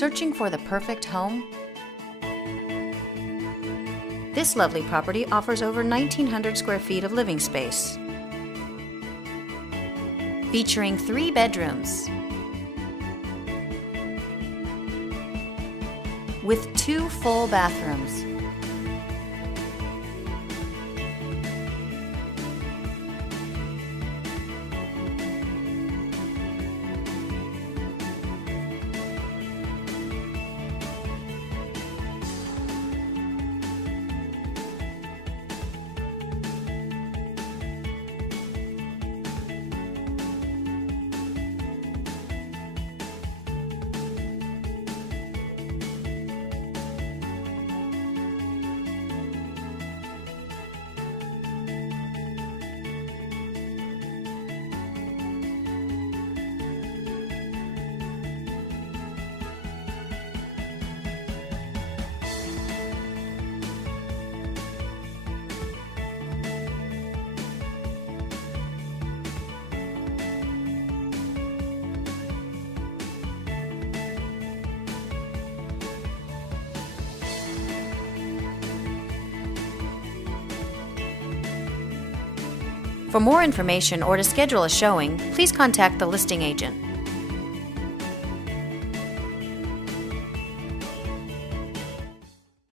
Searching for the perfect home? This lovely property offers over 1,900 square feet of living space, featuring 3 bedrooms with 2 full bathrooms. For more information or to schedule a showing, please contact the listing agent.